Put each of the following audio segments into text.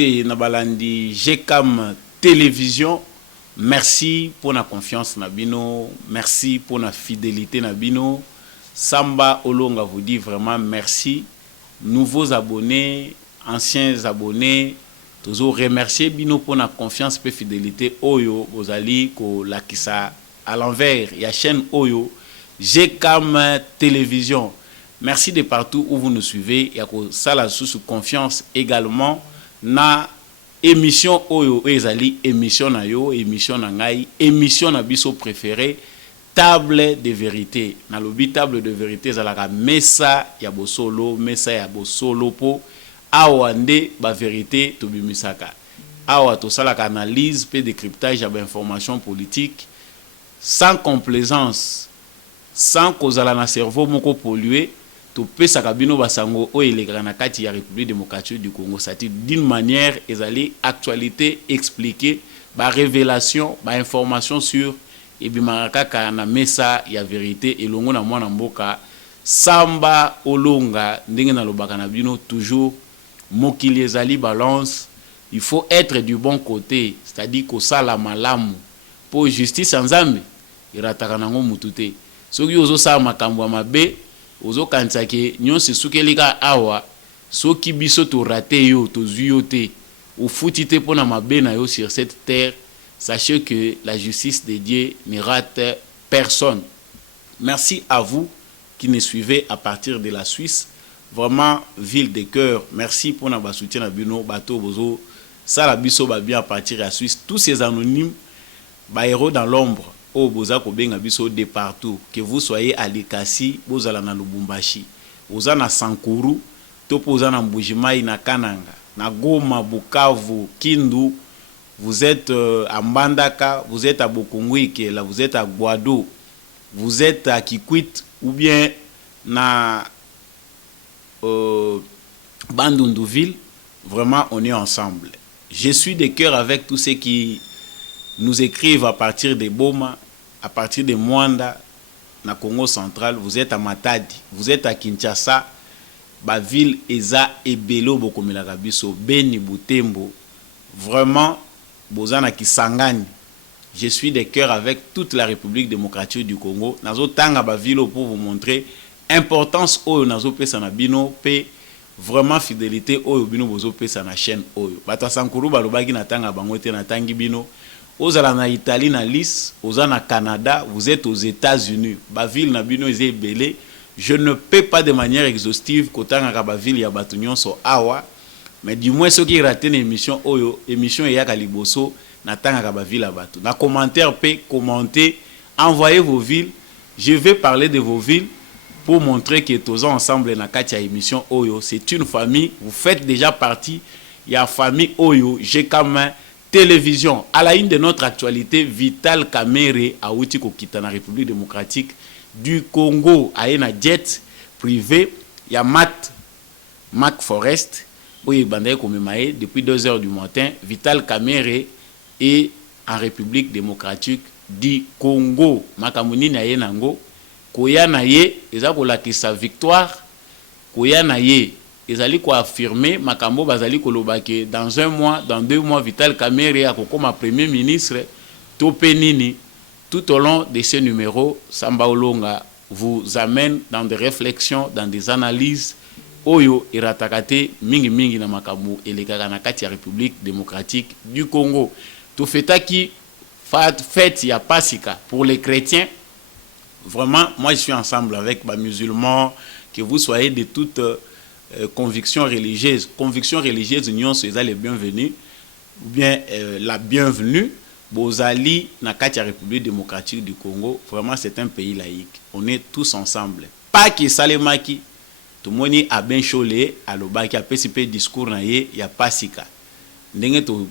Bote Nabalandi GCAM Télévision. Merci pour la confiance Nabino. Merci pour la fidélité Nabino. Samba Olonga vous dit vraiment merci. Nouveaux abonnés, anciens abonnés, toujours remercier Bino pour la confiance et fidélité. Oyo, Ozali, ko lakisa à l'envers. Il y a chaîne Oyo, GCAM Télévision. Merci de partout où vous nous suivez. Il y a ça sous confiance également. Na émission Oyo Ezali, émission na yo, émission na ngai, émission na biso préféré, table de vérité. Na lobi table de vérité zalaka mesa ya bosolo, mesa ya bosolo po awande ba vérité to bimisaka. Awa to salaka analyse pe décryptage ya ba information politique sans complaisance, sans kozala na cerveau moko pollué. To pesa kabino basango o elekaka na kati ya République démocratique du Congo, c'est-à-dire d'une manière ezali actualité expliquée, ba révélation, ba information sur ebimaka ka na mesa ya vérité elongo na mwana mboka Samba Olonga ndenge na lobaka na bino toujours mokili ezali balance, il faut être du bon côté, c'est-à-dire ko sala malamu pour justice nzambe irataka nango mutute soki ozo sa makambo mabe ozo kansake nyonse sukelika awa soki biso to raté yo to zuyote ou futite pona mabe na yo sur cette terre, sachez que la justice de Dieu ne rate personne. Merci à vous qui nous suivez à partir de la Suisse, vraiment ville de cœur. Merci pour notre soutien à Bino bateau bozo ça la biso ba bien à partir de la Suisse, tous ces anonymes ba héros dans l'ombre. Oh, boza ko benga biso de partout, que vous soyez à Likasi, bozala na Lubumbashi, boza na Sankuru, to poza na Mbujimai na Kananga, na Goma, Bukavu, Kindu, vous êtes à Mbandaka, vous êtes à Bokongwike, là vous êtes à Guado, vous êtes à Kikwit ou bien na Bandunduville, vraiment on est ensemble. Je suis de cœur avec tous ceux qui nous écrivent à partir de Boma, à partir de Mwanda, na Congo central. Vous êtes à Matadi, vous êtes à Kinshasa, ba ville Eza et Belo Bokomelaka biso, Beni Butembo. Vraiment, Bozana Kisangani. Je suis de cœur avec toute la République démocratique du Congo. Nazo tanga ba ville pour vous montrer importance oyo nazo pesa na bino pe vraiment fidélité oyo bino bozo pesa na chaîne oyo. Bata Sankuru balobaki na tanga bango te na tangi bino. Vous êtes en Italie, na Nice, vous êtes en Canada, vous êtes aux États-Unis. Ba ville na bino est belé. Je ne peux pas de manière exhaustive kotanga ka ba ville ya batunyon so awa, mais du moins ceux qui ratent une émission oyo, émission ya kaliboso na tanga ka ba ville ya batu. Na commentaire peut commenter, envoyez vos villes. Je vais parler de vos villes pour montrer que tous ensemble na kati ya émission oyo, c'est une famille, vous faites déjà partie ya famille oyo, GCAM Télévision. À la une de notre actualité, Vital Kamerhe a outi kokita na République démocratique du Congo a une jet privé. Il y a Mac Forest où il bandait comme maé depuis 2 heures du matin. Vital Kamerhe est en République démocratique du Congo. Makamuni na ye nango koya na ye ezako la sa victoire koya na ye. Ils allaient affirmer makambo bazali kolobake dans 1 mois, dans 2 mois, Vital Kamerhe a comme premier ministre Topenini. Tout au long de ces numéros, Samba Olonga vous amène dans des réflexions, dans des analyses. Oyo iratakate mingi mingi na makambo elekaka na kati ya République démocratique du Congo. Tout fetaki fête ya Pasika pour les chrétiens. Vraiment, moi je suis ensemble avec les musulmans, que vous soyez de toutes conviction religieuse, union c'est les bienvenus ou bien la bienvenue. Bozali na kati République démocratique du Congo, vraiment c'est un pays laïque. On est tous ensemble. Pas que Salemaki, tout le monde a bien cholé à l'obaki a PCP discours na ye ya Pasika. Ndenge to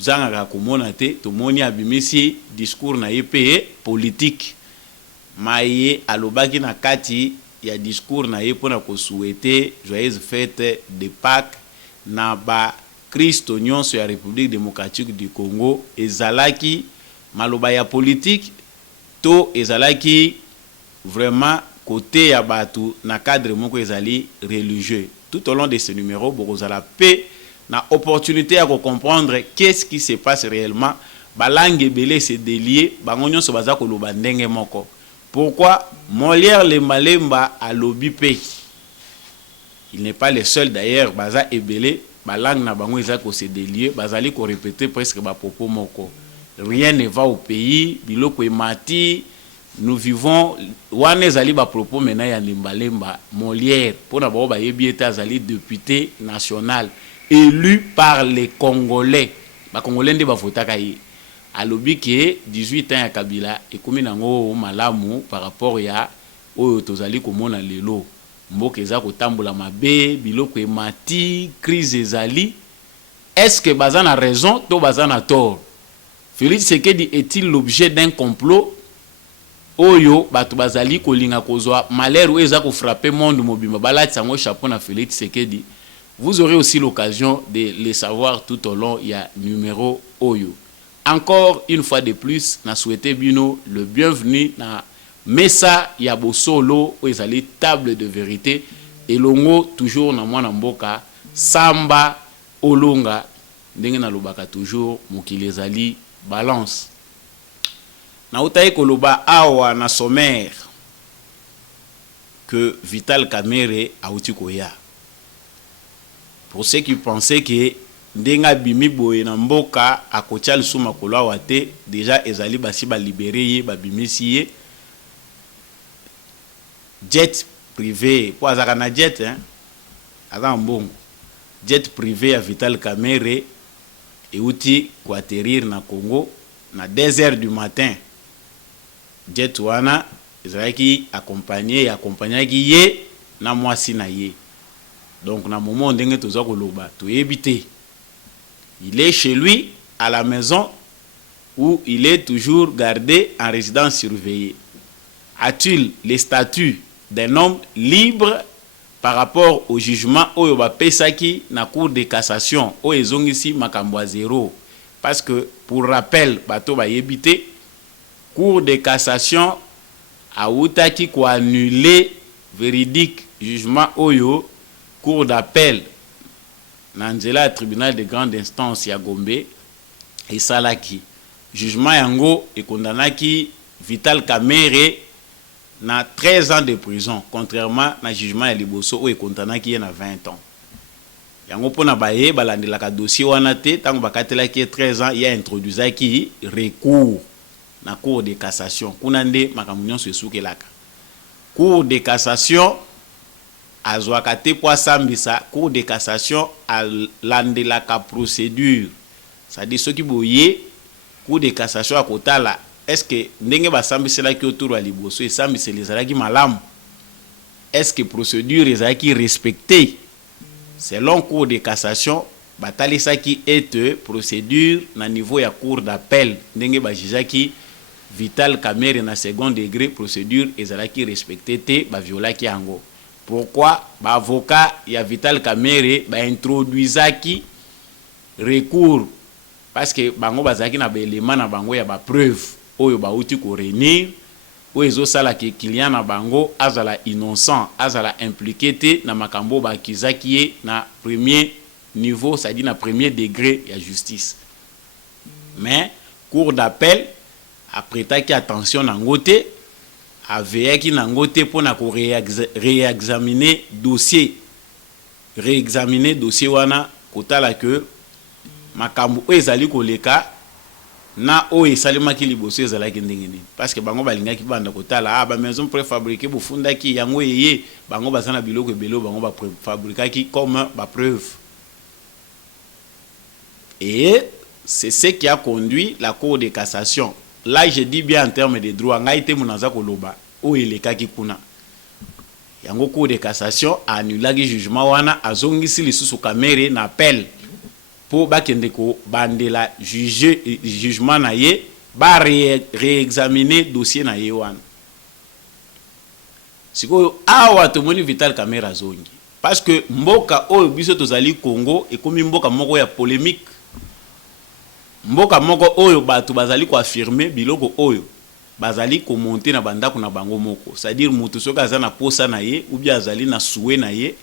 zanga komona te, tout le monde a bimisi discours na ye pe politique. Maye à l'obaki na kati il y a discours na ye pona ko souhaiter joyeuse fête de Pâques na ba Christo nyonso ya République démocratique du Congo ezalaki maloba ya politique to ezalaki vraiment côté ya batu na cadre moko ezali religieux. Tout au long de ce numéro bokozala pe na opportunité à comprendre qu'est-ce qui se passe réellement. Balangue belé se délier, bangonyo so baza ko loba ndenge moko. Pourquoi Molière le Malemba a lobby pe. Il n'est pas le seul d'ailleurs, baza ebelé, balangue na bango eza ko se délier, bazali ko répéter presque ba propos moko. Rien ne va au pays, biloko emati, nous vivons wane zali ba propos maintenant ya Lemba Molière pour na ba yebi eta zali député national élu par les Congolais. Ba Congolais nde ba votaka yi. Alobi ke 18 ans ya Kabila ekomi nango malamu par rapport ya oyo tozali komona lelo mboka eza kotambola mabe biloko emati crise ezali. Est-ce que baza na raison to baza na tort? Félix Tshisekedi est-il l'objet d'un complot oyo bato bazali kolinga kozwa malheur oyo eza ko frapper monde mobimba balati sango chapeau na Félix Tshisekedi? Vous aurez aussi l'occasion de le savoir tout au long ya numéro oyo. Encore une fois de plus, na souhaité bino le bienvenu na Mesa ya Bosolo où ezali table de vérité et longo toujours na mwana mboka Samba Olonga ndenge na lobaka toujours mokili ezali balance. Na utaye koloba awa na sommaire que Vital Kamerhe a uti koya. Pour ceux qui pensaient que ndenga bimi boye na mboka akotia lisusu makolo awa te, déjà ezali basi balibere ye babimisi ye jet privé po azaka na jet aza mbongo jet privé ya Vital Kamerhe euti kuatterrir na Congo na 2h du matin. Jet wana ezalaki accompagnaki ye na mwasi na ye. Donc na moment ndenge toza koloba toyebi te. Il est chez lui, à la maison, où il est toujours gardé en résidence surveillée. A-t-il les statuts d'un homme libre par rapport au jugement Oyoba Pesaki na cour de cassation au ezongisi makambo a zéro? Parce que, pour rappel, bato ba yebite, cour de cassation a outaki ko annuler véridique jugement Oyo, cour d'appel Nanzela tribunal de grande instance ya Gombe et salaki jugement yango et condamnaki Vital Kamerhe na 13 ans de prison contrairement na jugement ya liboso ou et condamnaki na 20 ans. Yango pona baye balandelaka dossier wana te tango bakatelaki 13 ans ya introduisaki recours na cour de cassation kuna nde makambo nyonso esukelaka. Cour de cassation azwakate po asambisa cour de cassation a landelaka procédure. C'est-à-dire ceux qui boye cour de cassation à kotala est-ce que ndenge basambiselaki autour ya liboso esambiseli ezalaki malamu? Est-ce que procédure ezalaki respectée? Selon cour de cassation batalisaki ete procédure na niveau ya cour d'appel ndenge bajijaki Vital Kamerhe na second degré procédure ezalaki respectée te baviolaki yango. Pourquoi l'avocat ya Vital Kamerhe ba introduisaki recours? Parce que bango bazaki na élément na bango ya ba preuve oyo ba uti ko réunir o ezo sala ke client na bango azala innocent azala impliqué te na makambo ba kizaki na premier niveau, c'est-à-dire na premier degré ya justice. Mais cour d'appel après taki attention na ngote aveyaki na ngote pour na ko réexaminer dossier wana kotala que makambo ezali koleka na o esalemaki liboso ezalaki ndenge nini, parce que bango balingaki banda kotala ba maison préfabriquée bofundaki yango yeye bango bazana biloko ebelo bango ba préfabriquaki comme ba preuve. Et c'est ce qui a conduit la cour de cassation. Là je dis bien en termes de droit ngai te munaza koloba o elekaki kuna yango cour de cassation a annulé jugement wana azongisi lisusu Kamerhe na appel pour bakende ko bandela jugement na ye ba réexaminer dossier na ye wana. Siko awa tomoni Vital Kamerhe azongi parce que mboka oyo biso tozali Congo ekomi mboka moko ya polémique, mboka moko oyo bato bazali ko affirmer biloko oyo bazali ko monter na bandako na bango moko, c'est-à-dire mutu soka za na posa na ye ou bien azali na souhait na ye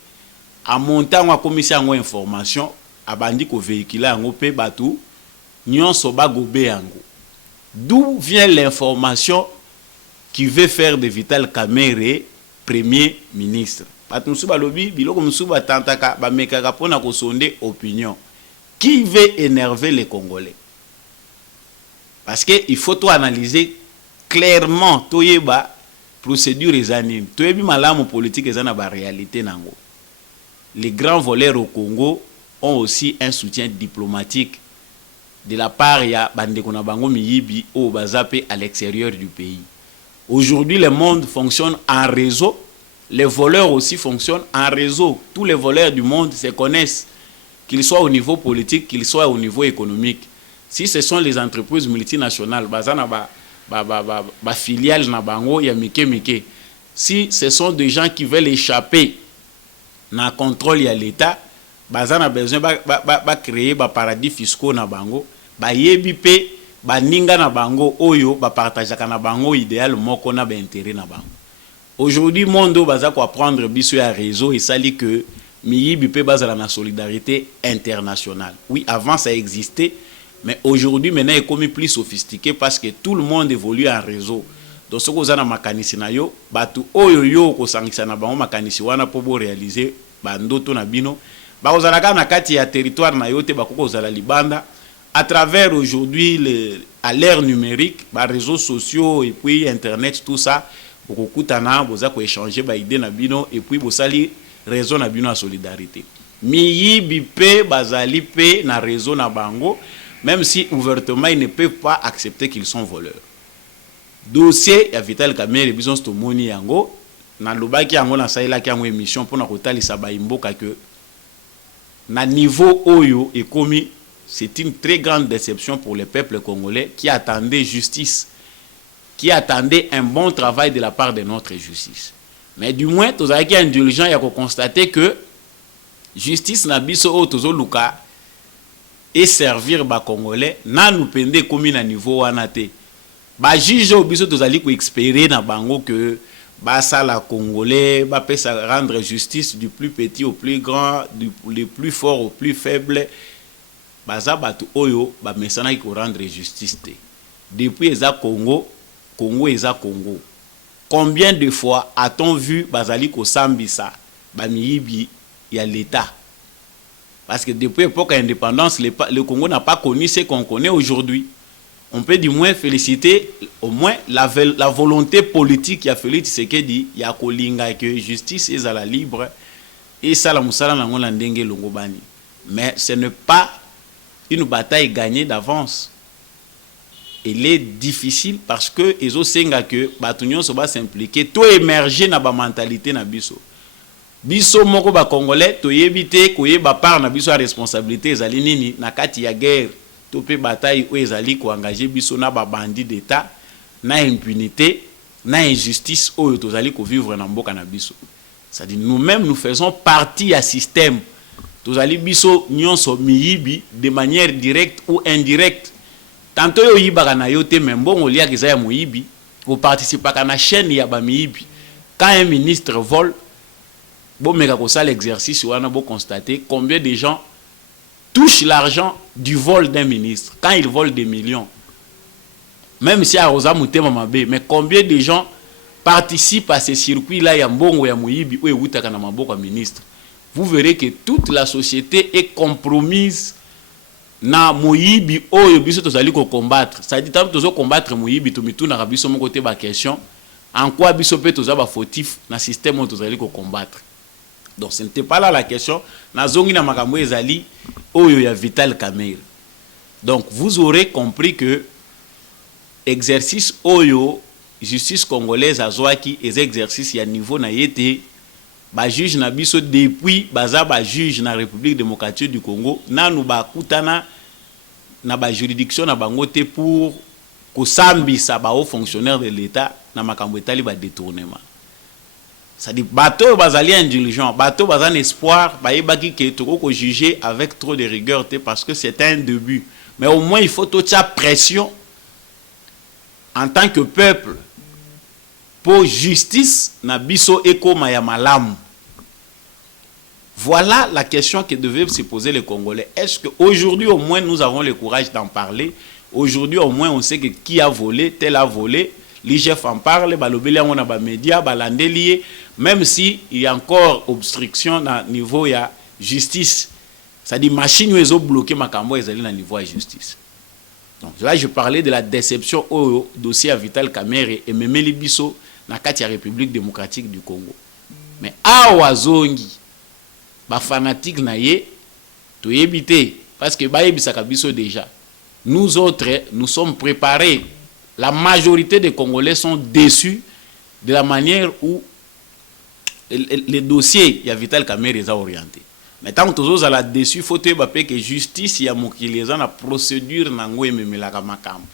a monter ngo komisa ngo information abandi ko véhiculer yango pe batu nyonso ba gobe yango. D'où vient l'information qui veut faire de Vital Kamerhe premier ministre? Batu musuba lobi biloko musuba tantaka ba mekaka pona ko sonde opinion. Qui veut énerver les Congolais? Parce que il faut tout analyser clairement toyeba procédure les animes. Toyebi malamu politique ezana ba réalité nango. Les grands voleurs au Congo ont aussi un soutien diplomatique de la part ya bandeko na bango miyibi au bazape à l'extérieur du pays. Aujourd'hui, le monde fonctionne en réseau. Les voleurs aussi fonctionnent en réseau. Tous les voleurs du monde se connaissent, qu'ils soient au niveau politique, qu'ils soient au niveau économique. Si ce sont les entreprises multinationales, bazana ba filiales na bango ya mike. Si ce sont des gens qui veulent échapper na contrôle ya l'État, bazana besoin ba créer ba paradis fiscaux na bango, ba yebi pe ba ninga na bango oyo ba partageaka na bango idéal moko na ba intérêt na bango. Aujourd'hui mondo baza ko apprendre biso ya réseau et sali que miyibi pe bazala na solidarité internationale. Oui, avant ça existait, mais aujourd'hui maintenant est comme plus sophistiqué parce que tout le monde évolue en réseau. Donc ce que vous avez makanisi na yo, batu oyo yo ko sangisa na bango makanisi wana po bo réaliser ba ndoto na bino. Ba ozalaka na kati ya territoire na yo te ba ko ozala libanda à travers aujourd'hui à l'ère numérique, ba réseaux sociaux et puis internet tout ça, beaucoup kutana boza ko échanger ba idée na bino et puis bo sali réseau na bino à solidarité. Miyibi pe bazali pe na réseau na bango, même si ouvertement ils ne peuvent pas accepter qu'ils sont voleurs. Dossier ya Vital Kamerhe bison sto moni yango na lobaki yango na saila ki yango émission pour na kotalisa ba imboka que na niveau oyo et commis, c'est une très grande déception pour le peuple congolais qui attendait justice, qui attendait un bon travail de la part de notre justice. Mais du moins tous aki indulgent ya ko constater que justice na biso o tozo luka et servir ba congolais na nous pende commis na niveau wana te. Ba juge au biso tozali ko espérer na bango que ba ça la congolais ba peut rendre justice du plus petit au plus grand, du plus fort au plus faible. Baza batu oyo ba mesana ko rendre justice te. Depuis eza Congo eza Congo. Combien de fois a-t-on vu bazali ko sambisa ba miyibi ya l'état? Parce que depuis l'époque d'indépendance, le Congo n'a pas connu ce qu'on connaît aujourd'hui. On peut du moins féliciter au moins la volonté politique qui a fait Tshisekedi ya kolinga que justice est à la libre et ça la musala na ngona ndenge longobani. Mais ce n'est pas une bataille gagnée d'avance. Elle est difficile parce que ezo senga que batunyon so ba s'impliquer to émerger na ba mentalité na biso. Biso moko ba congolais to yebite ko yeba part na biso a responsabilité ezali nini na kati ya guerre. Topé bataille où ezali ko engager biso na ba bandits d'état na impunité na injustice où tozali ko vivre na mboka na biso. C'est-à-dire nous-mêmes nous faisons partie à système. Tozali biso nyonso miyibi de manière directe ou indirecte. Tantôt yo yibaka na yo te membongo lia kiza ya moyibi ko participer à na chaîne ya ba miyibi. Quand un ministre vole, bon meka ko ça l'exercice wana bo constater combien de gens touche l'argent du vol d'un ministre quand il vole des millions. Même si à Rosa Moutema Mabe, mais combien de gens participent à ces circuits-là, ya mbongo ya muyibi ou eutaka na maboko ministre. Vous verrez que toute la société est compromise na muyibi oyo biso tozali ko combattre. Ça dit tant tozo combattre muyibi to mituna ka biso mon côté ba question en quoi biso pe toza ba fautif na système tozali ko combattre. Donc ce n'était pas là la question. Nazongi na makambo ezali oyo ya Vital Kamerhe. Donc vous aurez compris que exercice oyo justice congolaise azwaki les exercices ya niveau na yete ba juge na biso depuis baza ba juge na République démocratique du Congo nanu ba kutana na ba juridiction na bango te pour kosambisa ba haut fonctionnaire de l'État na makambo etali ba détournement. Ça dit bateau bazali indulgent, bateau bazan espoir, baïbaki que toko juger avec trop de rigueur parce que c'est un début. Mais au moins il faut toute sa pression en tant que peuple pour justice na biso eko maya malamu. Voilà la question que devaient se poser les Congolais. Est-ce qu'aujourd'hui, au moins, nous avons le courage d'en parler? Aujourd'hui, au moins, on sait que qui a volé, tel a volé. L'IGF en parle, on a des médias, même s'il y a encore obstruction à niveau de la justice. C'est-à-dire, machine qui ont bloqué ma cambo, ils allaient au niveau de la justice. Donc là, je parlais de la déception au dossier à Vital Kamerhe et Memeli Bisso dans la République démocratique du Congo. Mais à Wazongi, les fanatiques naïe, tout éviter parce que Baïbisaka Bisso déjà. Nous autres, nous sommes préparés. La majorité des Congolais sont déçus de la manière où les dossiers y a Vital Kamerhe les a orientés. Mais tant que nous sommes déçus, il faut que la justice y a la procédure nango ememelaka makambo.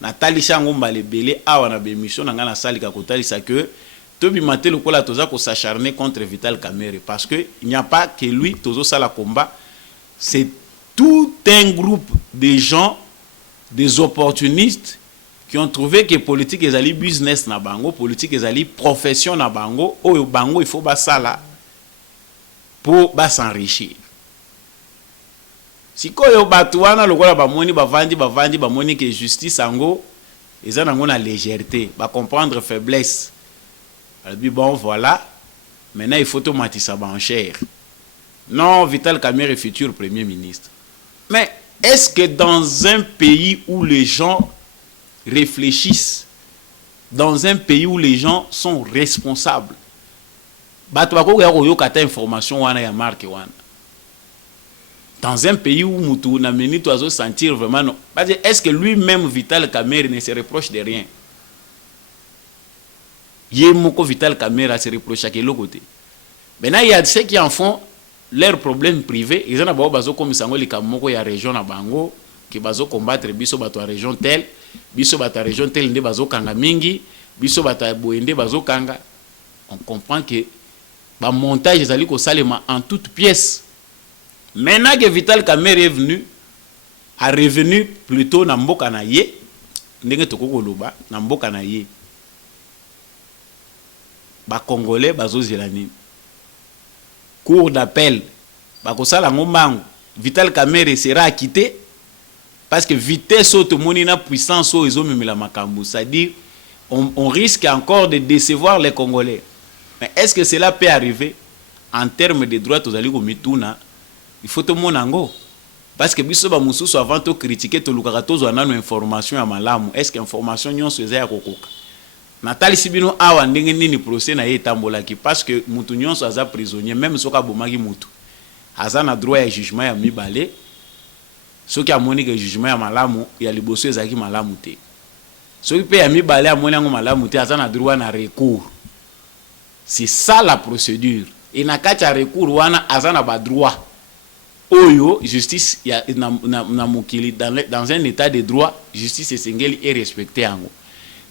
Natali chango mbale belé awa na bémission nanga na sali ka kotalisa que tobi maté lokola toza ko s'acharner contre Vital Kamerhe parce que il n'y a pas que lui tozo sala combat, c'est tout un groupe de gens, des opportunistes qui ont trouvé que politique ezali business na bango, politique ezali profession na bango, oyo bango il faut basala pour s'enrichir. Si koyo batu wana lokola bamoni bavandi bamoni que justice ango eza nango na légèreté, ba comprendre faiblesse. Alors bon voilà, maintenant il faut automatiser en chair. Non, Vital Kamerhe est futur premier ministre. Mais est-ce que dans un pays où les gens réfléchissent, dans un pays où les gens sont responsables, dans un pays où Moutou n'a mené à sentir vraiment non. Est-ce que lui-même Vital Kamerhe ne se reproche de rien? Yemoko Vital Kamerhe se reproche à quel côté? Maintenant il y a ceux qui en font leurs problèmes privés. Ils ont bazo comme sango likamoko ya région na bango qui bazo combattre biso bato à région telle, biso bato à région telle nde bazo kanga mingi, biso bato à boende bazo kanga. On comprend que ba montage ezali ko salema en toute pièce. Maintenant que Vital Kamerhe est venu, a revenu plutôt na mboka na ye, ndenge tokoko loba na mboka na ye. Ba Congolais bazo zelani. Cour d'appel, bakosala ngombango, Vital Kamerhe sera acquitté parce que vitesse auto monina puissance au ezo memela makambo, c'est-à-dire on risque encore de décevoir les Congolais. Mais est-ce que cela peut arriver en termes de droits aux alliés mituna? Il faut tout le monde. Parce que biso ba mususu avant de critiquer to lukaka tozo anano information ya malamu. Est-ce que information nyonso eza ya kokoka? Natali Sibino awa ndenge nini procès na ye tambolaki parce que mutu nyonso aza prisonnier même soka bomaki mutu. Aza na droit ya jugement ya mibale. Soki amoni que jugement ya malamu ya liboso ezaki malamu te. Soki pe ya mibale amoni yango malamu te aza na droit na recours. C'est ça la procédure. Et na kati ya recours wana aza na ba droit. Oyo justice ya na mokili dans un état de droit, justice esengeli est respectée yango.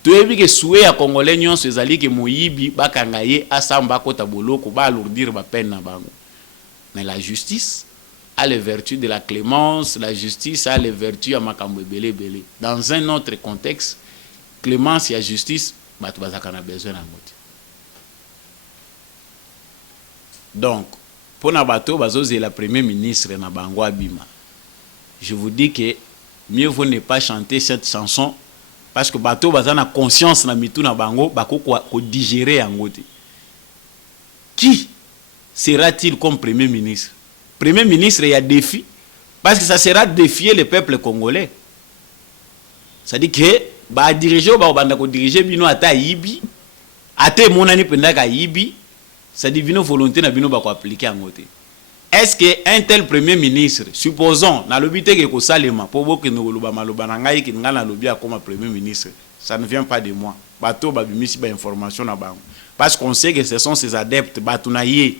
Tu as vu que souhait à Congolais nyonso ezali ke moyibi bakanga ye asamba kota boloko ba alourdir ba peine na bango. Mais la justice a les vertus de la clémence, la justice a les vertus à makambo belé belé. Dans un autre contexte, clémence et justice batu bazaka na besoin na ngoti. Donc pour Nabato Bazoze la premier ministre na bango abima. Je vous dis que mieux vaut ne pas chanter cette chanson parce que bato bazana conscience na mitu na bango bako ko digérer yangote. Qui sera-t-il comme premier ministre? Premier ministre il y a défi parce que ça sera défier le peuple congolais. Ça dit que ba diriger ba banda ko diriger bino ata yibi ate monani pendaka yibi. Ça dit vino volonté na bino ba ko appliquer en côté. Est-ce que un tel premier ministre, supposons na lobité que ko salema pour bo que no loba maloba na ngai ki ngana lobia comme premier ministre, ça ne vient pas de moi. Bato ba bimisi ba information na bango. Parce qu'on sait que ce sont ses adeptes bato na ye.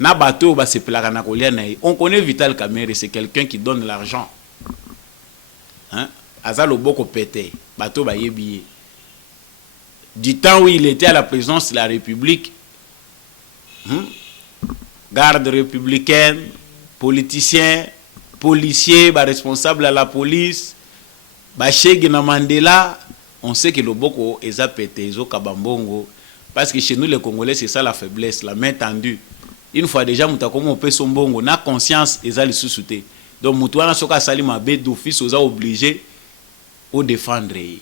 Na bato ba se plaka na kolia na ye. On connaît Vital Kamerhe, c'est quelqu'un qui donne l'argent. Hein? Azalo boko pété, bato ba yebiye. Du temps où il était à la présidence de la République, garde républicaine, politiciens, policiers, responsables à la police, Che Mandela, on sait que le Boko est pété, kabambongo, parce que chez nous les Congolais c'est ça la faiblesse, la main tendue. une fois déjà muta comme on peut son bongo na conscience ezali sous-souté donc mutu wana soka sali mabe d'office oza obligé au défendre et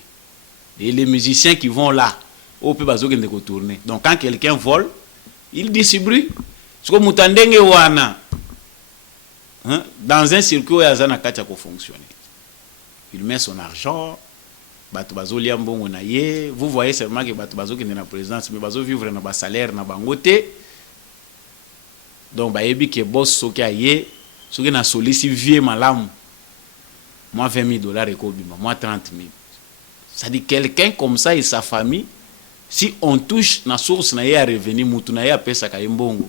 les musiciens qui vont là au peut bazo kende ko tourner donc quand quelqu'un vole il distribue ce que mutandenge wana hein, dans un circuit où yazana katia ko fonctionner il met son argent bato bazo lia mbongo na ye vous voyez seulement que bato bazo kende na présidence mais bazo vivre na ba salaire na bangote donc bayebi ke boss soki aye soki na solisi vie malamu moi 20 000 dollars et kobima moi 30 000 ça dit quelqu'un comme ça et sa famille si on touche na source na ye à revenu mutu na ye apesa ka mbongo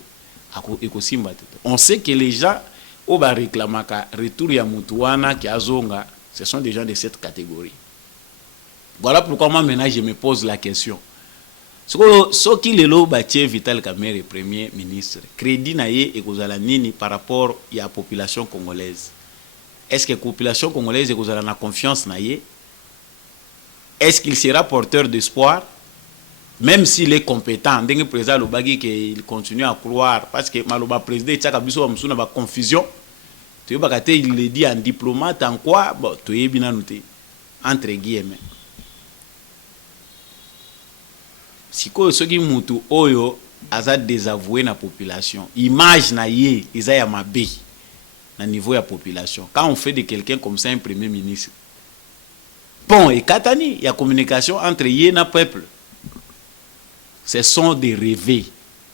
ekosimba tete on sait que les gens au ba réclamaka retour ya mutu wana ki azonga ce sont des gens de cette catégorie voilà pourquoi moi maintenant je me pose la question ce qui lelo batie Vital Kamerhe premier ministre crédit na ye ekozala nini par rapport à la population congolaise est-ce que la population congolaise ekozala na confiance na ye est-ce qu'il sera porteur d'espoir même s'il est compétent ndenge président lobaki qu'il continue à croire parce que maloba président tchaka biso ba musuna ba confusion tu yebaka te il le dit en diplomate en quoi bon to yebina noté entre guillemets sikoyo soki mutu oyo aza désavoué na population image na ye eza ya mabe na niveau ya population quand on fait de quelqu'un comme ça un premier ministre bon et katani ya communication entre ye na peuple ce sont des rêves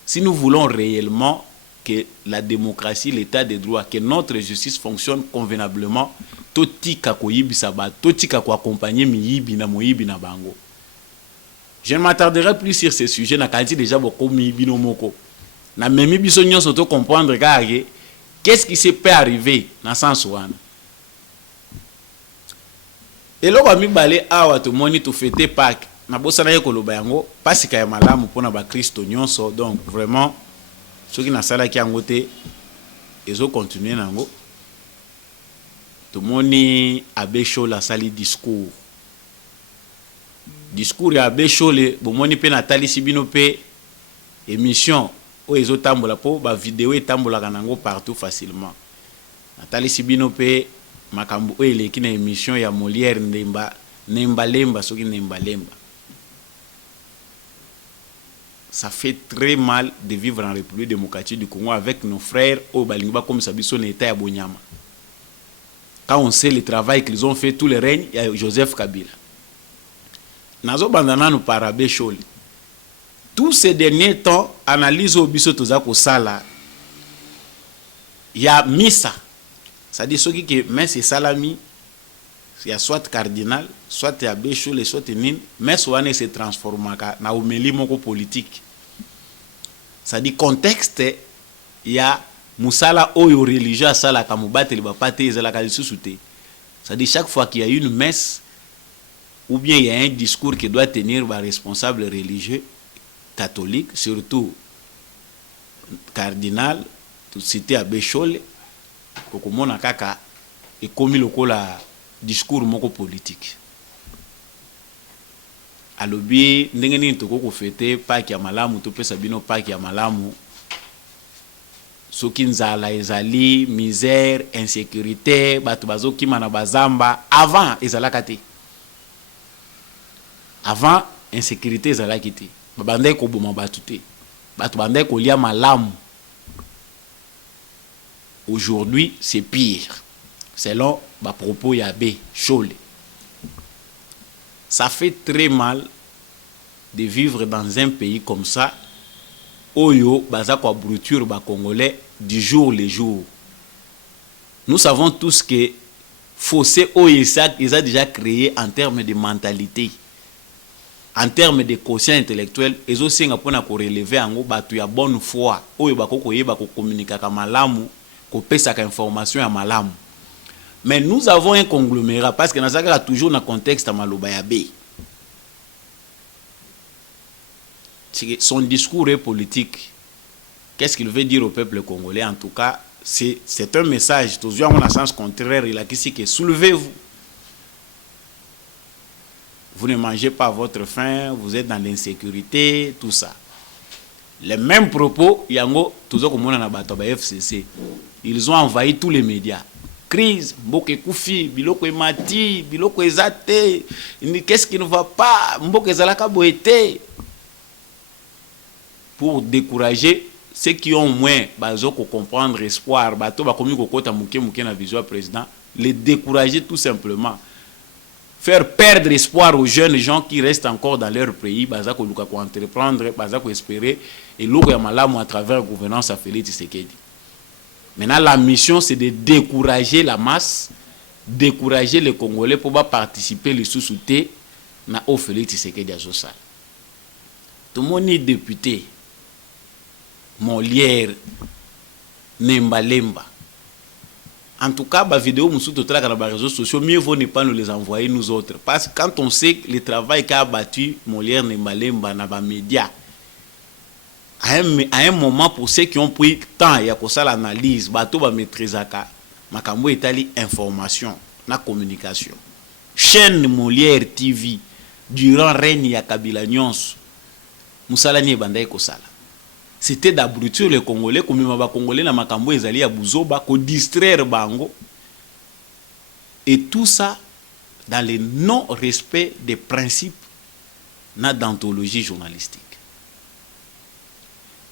si nous voulons réellement que la démocratie l'état de droit que notre justice fonctionne convenablement totika koyibisa ba totika ko accompagner miyibi na moyibi na bango. Je ne m'attarderai plus sur ce sujet. Na kanti déjà beaucoup mibino moko. Na memi biso nyonso to comprendre kage qu'est-ce qui se peut arriver na sens wana. Et là mi balé awa to moni to fêter Pâques. Na bosana ye koloba yango pasika ya malamu pona ba Kristo nyonso donc vraiment ceux qui na sala ki yango te ezo continuer nango. To moni abe show la sali discours ya Abeshole bomoni pe Nathalie Sibino pe émission o ezotambola po ba vidéo etambola kanango partout facilement Nathalie Sibino pe makambo o eleki na émission ya Molière Nemba Lemba soki Nemba Lemba ça fait très mal de vivre en République démocratique du Congo avec nos frères au balingi comme ça biso na état ya Bonyama quand on sait le travail qu'ils ont fait tout le règne il y a Joseph Kabila nazo bandana nous par Abeshole tous ces derniers temps analyse au biso toza ko sala ya misa ça dit ceux qui mais c'est salami il y a soit cardinal soit Abeshole soit nin mais soit ne se transforma na omeli moko politique ça dit contexte il y a musala oyo religieux sala kamubateli ba pate ezala ka lisusuté ça dit chaque fois qu'il y a une messe ou bien il y a un discours qui doit tenir par responsable religieux catholique, surtout cardinal, tout cité à Béchole, comme kaka et comme il a discours moko politique. Alobi ndengeni toko ko fêter Pâques ya malamu to pesa bino Pâques ya malamu. Soki nzala ezali misère, insécurité, batu bazoki mana bazamba avant ezalaka te. Avant insécurité ezalaki te babandai ko boma batu te batu bandai ko lia malamu aujourd'hui c'est pire selon ba propos ya Abeshole ça fait très mal de vivre dans un pays comme ça oyo baza ko bruture ba congolais du jour le jour nous savons tous que fossé oyo ils a déjà créé en termes de mentalité en termes de quotient intellectuel ils aussi ngapona ko relever ango batu ya bonne foi oyo bakoko yeba ko communiquer ka malamu ko pesa ka information ya malamu mais nous avons un conglomérat parce que nazaka toujours dans contexte maloba ya be son discours est politique qu'est-ce qu'il veut dire au peuple congolais en tout cas c'est un message toujours en sens contraire il a ici que soulevez-vous. Vous ne mangez pas votre faim, vous êtes dans l'insécurité, tout ça. Les mêmes propos, yango, toujours comme on a battu FCC. Ils ont envahi tous les médias. Crise, Mboke Koufi, Biloko Mati, Biloko Ezate, qu'est-ce qui ne va pas, Mboke Zalaka Boete. Pour décourager ceux qui ont moins besoin de comprendre espoir, bateau ba komi kokota muke na vision président, les décourager tout simplement. Faire perdre espoir aux jeunes gens qui restent encore dans leur pays, baza ko luka ko entreprendre, baza ko espérer et loko ya malamu à travers la gouvernance à Félix Tshisekedi. Maintenant la mission c'est de décourager la masse, décourager les Congolais pour participer les sous-soutés na au Félix Tshisekedi azosala. Tout le monde est député. Molière, Nemba Lemba. En tout cas, les vidéos sur les réseaux sociaux, mieux vaut ne pas nous les envoyer nous autres. Parce que quand on sait le travail qu'a abattu Molière, Nemba Lemba dans les médias, à un moment, pour ceux qui ont pris temps, il y a ça l'analyse, bateau va maîtriser makambo etali information, na communication. Chaîne Molière TV, durant règne ya Kabila Nyonso, Moussala ni bandai kosala. C'était d'abrutir les Congolais, comme les Congolais na makambo ezali ya buzoba, ko distraire bango. Et tout ça dans le non-respect des principes na d'anthologie journalistique.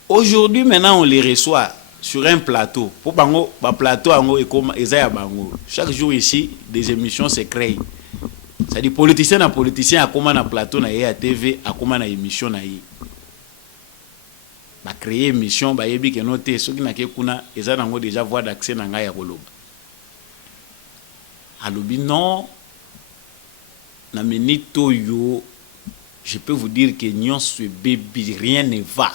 Aujourd'hui, maintenant, on les reçoit sur un plateau. Pour bango, plateau ango et comme ezaya bango. Chaque jour ici, des émissions se créent. C'est-à-dire politicien à politicien à comment na plateau na à TV, à comment na émission na ba créer émission ba yebi ke noté ceux qui na ke kuna ezana ngo déjà voix d'accès na nga ya koloba. Alobi non na minito yo je peux vous dire que nyonso bébé rien ne va.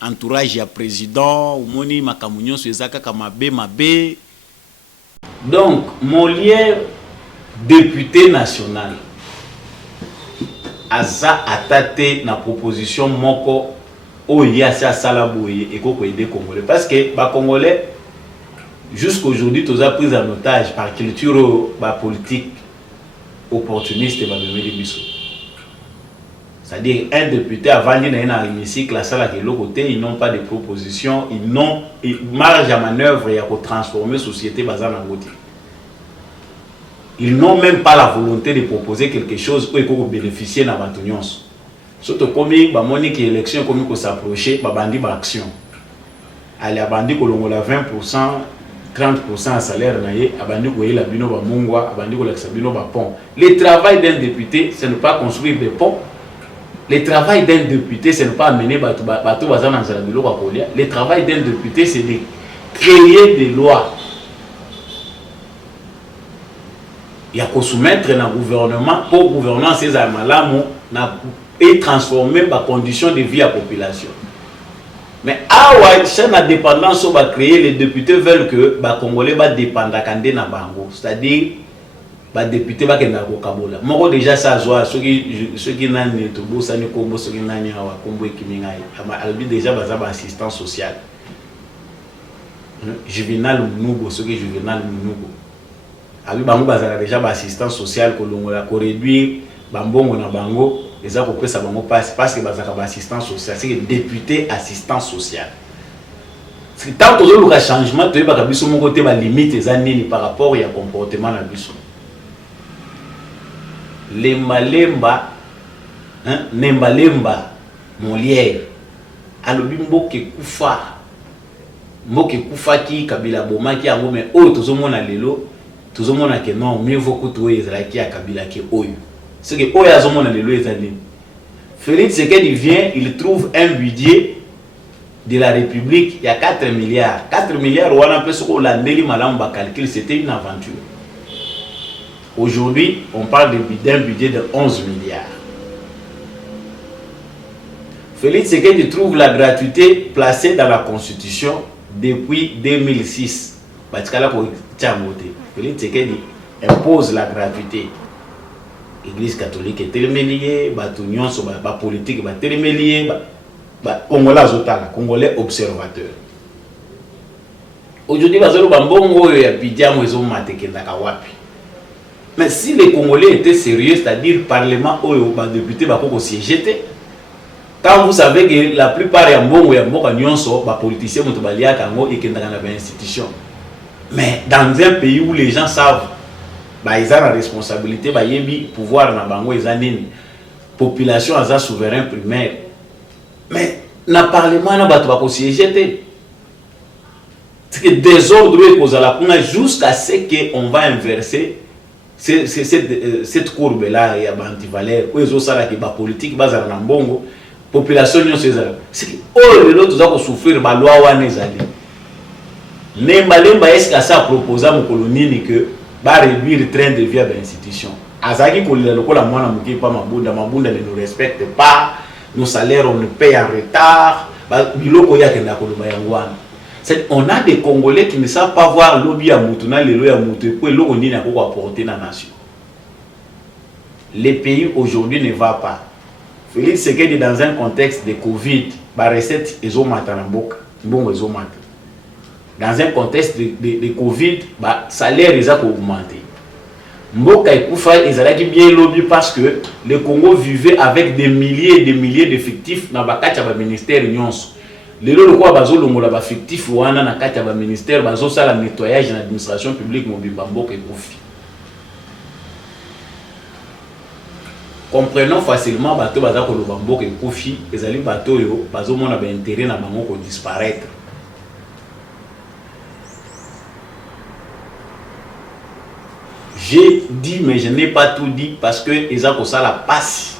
Entourage ya président omoni makamu nyonso ezaka kama mabe. Donc Molière député national aza atate na proposition moko o ya sa salaboye et ko aider Congolais parce que ba Congolais jusqu'aujourd'hui tous a pris en otage par culture ba politique opportuniste ba memeli biso. C'est-à-dire un député avant de venir dans l'hémicycle la salle de l'autre côté, ils n'ont pas de propositions, ils n'ont marge à manœuvre et à transformer la société basée en côté. Ils n'ont même pas la volonté de proposer quelque chose pour bénéficier de la bâtonnion. Surtout comme il y a une élection qui s'approche, il y a une action. Il y a 20%, 30% de salaire, il y a le travail d'un député, ce n'est pas construire des ponts. Le travail d'un député, ce n'est pas amener bateau bazan dans la bilo bakolia. Le travail d'un député, c'est de créer des lois. Il y a qu'à soumettre dans le gouvernement pour le gouvernement ces amalamu et transformer les conditions de vie à la population. Mais à chaîne de dépendance, on va créer, les députés veulent que les Congolais soient dépendants de la bango. C'est-à-dire, les députés vont être Kabola. Moi, déjà, ça, ceux qui n'ont pas de combo, ceux qui n'ont pas de combo, déjà, ils assistant social. Juvenal Mounougo, ceux qui Juvenal Mounougo. Abi bango bazala déjà assistant social ko longola ko réduire bambongo na bango eza ko pesa bango passe parce que bazaka assistant social c'est député assistant social. C'est tant que le changement to yeba biso mon côté ba limite eza nini par rapport ya comportement na biso. Lemba lemba hein nemba lemba Molière alobi mboke kufa ki Kabila bomaki yango mais oyo tozomona lelo tout le monde a que non, mieux vaut que tu aies Israël à Kabila qui est Oyo. C'est que Oyo a son monde les années. Félix Tshisekedi vient, il trouve un budget de la République, il y a 4 milliards. 4 milliards, on a peu ce qu'on a calcul, c'était une aventure. Aujourd'hui, on parle d'un budget de 11 milliards. Félix Tshisekedi trouve la gratuité placée dans la Constitution depuis 2006. Parce que là, Félix Tshisekedi impose la gratuité. L'église catholique est téléméliée, l'union la politique est téléméliée, Congolais Zotala, Congolais observateur. Aujourd'hui, mais si les Congolais étaient sérieux, c'est-à-dire le Parlement, les députés, ils siéger. Quand vous savez que la plupart des politiciens et qui dans les institutions. Mais dans un pays où les gens savent, ils ont la responsabilité, pouvoir na bango ils ont population a souverain primaire. Mais dans le parlement na bato ba siéger. C'est que désordre cause la jusqu'à ce qu'on va inverser cette courbe là ya antivaleur ou les autres qui ba politique bazala na mbongo population c'est que oh les autres za souffrir ba loi wana ezali lemba est-ce que ça proposer mon colonie que ba réduire le train de vie à l'institution azaki ko le lokola mwana muke pa mabunda ne nous respecte pas, nos salaires on ne paye en retard biloko ya kenda ko loba yangwana. On a des Congolais qui ne savent pas voir lobby à Moutuna, les lois à Moutou, et l'eau n'a pas apporter dans la nation. Le pays aujourd'hui ne va pas. Félix Sekedi dans un contexte de Covid, la recette est au matanamboka, bon est au matin. Dans un contexte de Covid, le salaire est augmenté. Mboka et Koufa, ils allaient bien lobby parce que le Congo vivait avec des milliers et des milliers d'effectifs dans le ministère Nyonso. Les lois quoi bazo longola ba fictif wana na kati ya ba ministère bazo sala nettoyage na administration publique mobimba mboka ekofi. Comprenons facilement bato baza ko loba mboka ekofi ezali bato yo bazo mona ba intérêt na bango ko disparaître. J'ai dit mais je n'ai pas tout dit parce que eza ko sala passe.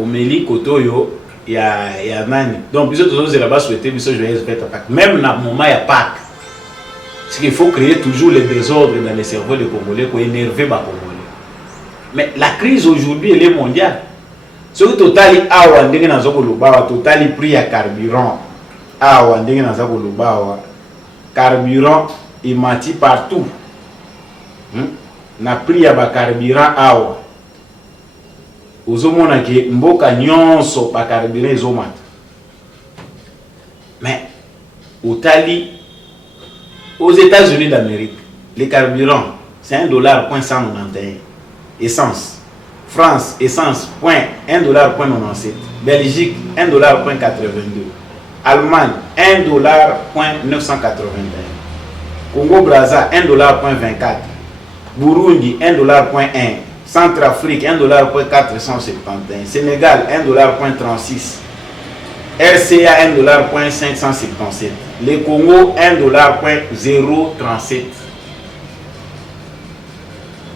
Omeli Kotoyo il y a nani. Donc, plusieurs choses là-bas souhaité, plusieurs joyeuses fêtes à Pâques. Même dans le moment, il y a Pâques. C'est qu'il faut créer toujours les désordres dans les cerveaux des Congolais pour énerver les Congolais. Mais la crise aujourd'hui, elle est mondiale. Ce que total, total prix à carburant. Carburant, il mati partout. Na prix à carburant, awa. Ozomona ke mboka nyonso pa carburant ezomata. Mais otali aux États-Unis d'Amérique, les carburants c'est $1.191. Essence. France, essence $1.97. Belgique $1.82. Allemagne $1.981. Congo Brazza $1.24. Burundi $1.1. Centrafrique, $1.471. Sénégal, $1.36. RCA, $1.577. Le Congo, $1.037.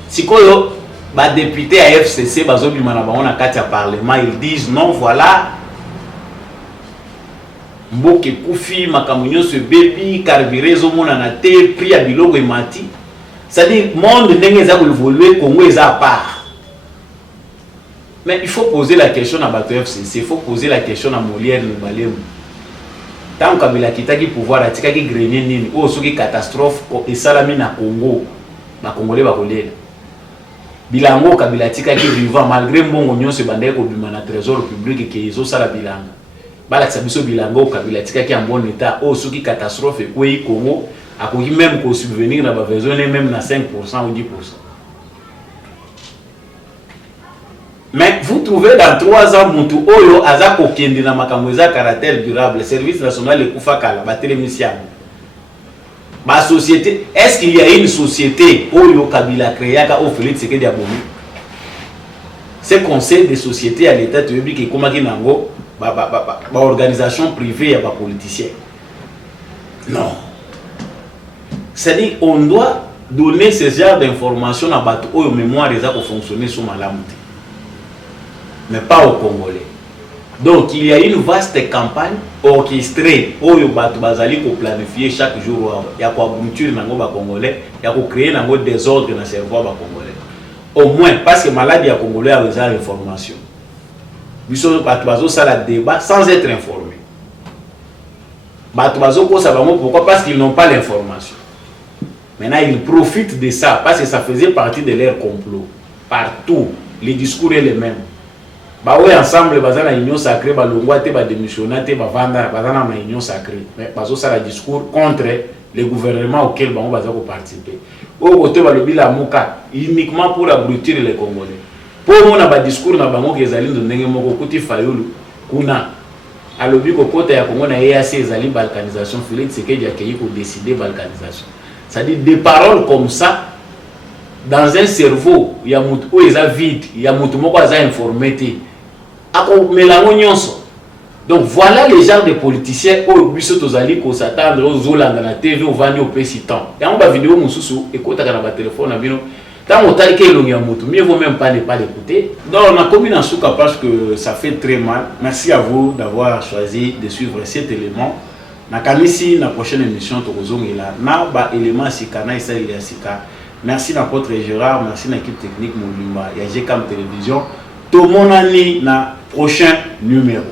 Si koyo, les députés à FCC, Parlement, ils disent non, voilà. Mboke Koufi, Makamunyo, ce baby, carburé, Zomonanate, prix à Bilogo et Mati. C'est-à-dire, le monde n'est pas évolué, Congo est à part. Mais il faut poser la question à Bato FCC, il faut poser la question à Molière Nubalem. Tant que Kabila Kitaki pouvoir, il y a des grenades, ou des catastrophes, et salami na Congo, les Congolais va coller. Bilango Kabila Kitaki vivant, malgré mon oignon se bandait au trésor public et qu'ils ont ça la bilango. Bala Sabiso Bilango Kabila Kitaki en bon état, ou des catastrophes et quoi, Congo. A même pour subvenir à besoin même à 5% ou 10%. Mais vous trouvez dans 3 ans Moutou Oyo Azako Kendi na makamweza caractère durable, service national de Koufakala, ba télémission. Ma société, est-ce qu'il y a une société Oyo Kabila Kreyaka ou Félix Sekedi Abomi? Ce conseil de société à l'état public et comment qui nango ba organisation privée à ba politicien. Non. C'est-à-dire on doit donner ce genre d'informations à bateau au mémoire des pour fonctionner sur Malamouté. Mais pas aux Congolais. Donc il y a une vaste campagne orchestrée où les bateaux bazali pour planifier chaque jour. Il y a quoi brûler dans les Congolais, il y a quoi créer dans des désordres dans le cerveau des Congolais. Au moins parce que maladie à Congolais a besoin d'informations. Ils sont bateaux ça la débat sans être informés. Bateaux pourquoi? Parce qu'ils n'ont pas l'information. Maintenant, ils profitent de ça parce que ça faisait partie de leur complot. Partout, les discours sont les mêmes. Bah oui, ensemble, ils ont une union sacrée, ils ont démissionné, ils ont une union sacrée. Mais ils ont un discours contre le gouvernement auquel ils ont participé. Au côté, ils ont uniquement pour abrutir les Congolais. pour mon ba discours na bango kezali ndenge moko kuti Fayulu kuna alobi ko kota ya Congo na EAC ezali balkanisation Félix Tshisekedi akei ko décider balkanisation. C'est-à-dire des paroles comme ça dans un cerveau ya mutu o eza vide ya mutu moko aza informé te ako melango nyonso. Donc voilà les genres de politiciens au biso tozali ko s'attendre aux zolanga na TV au vandi au pesi temps. Ya ba vidéo mususu ekota kana ba téléphone na bino. Tant au tal que l'on y a moutou, mieux vaut même pas ne pas l'écouter. Donc on a commis dans souka parce que ça fait très mal. Merci à vous d'avoir choisi de suivre cet élément. Na kamisi na prochaine émission tokozongela na ba élément sika na isa ile sika. Merci à notre Gérard, merci à l'équipe technique Molimba, ya GCAM Télévision. Tout mon année na prochain numéro.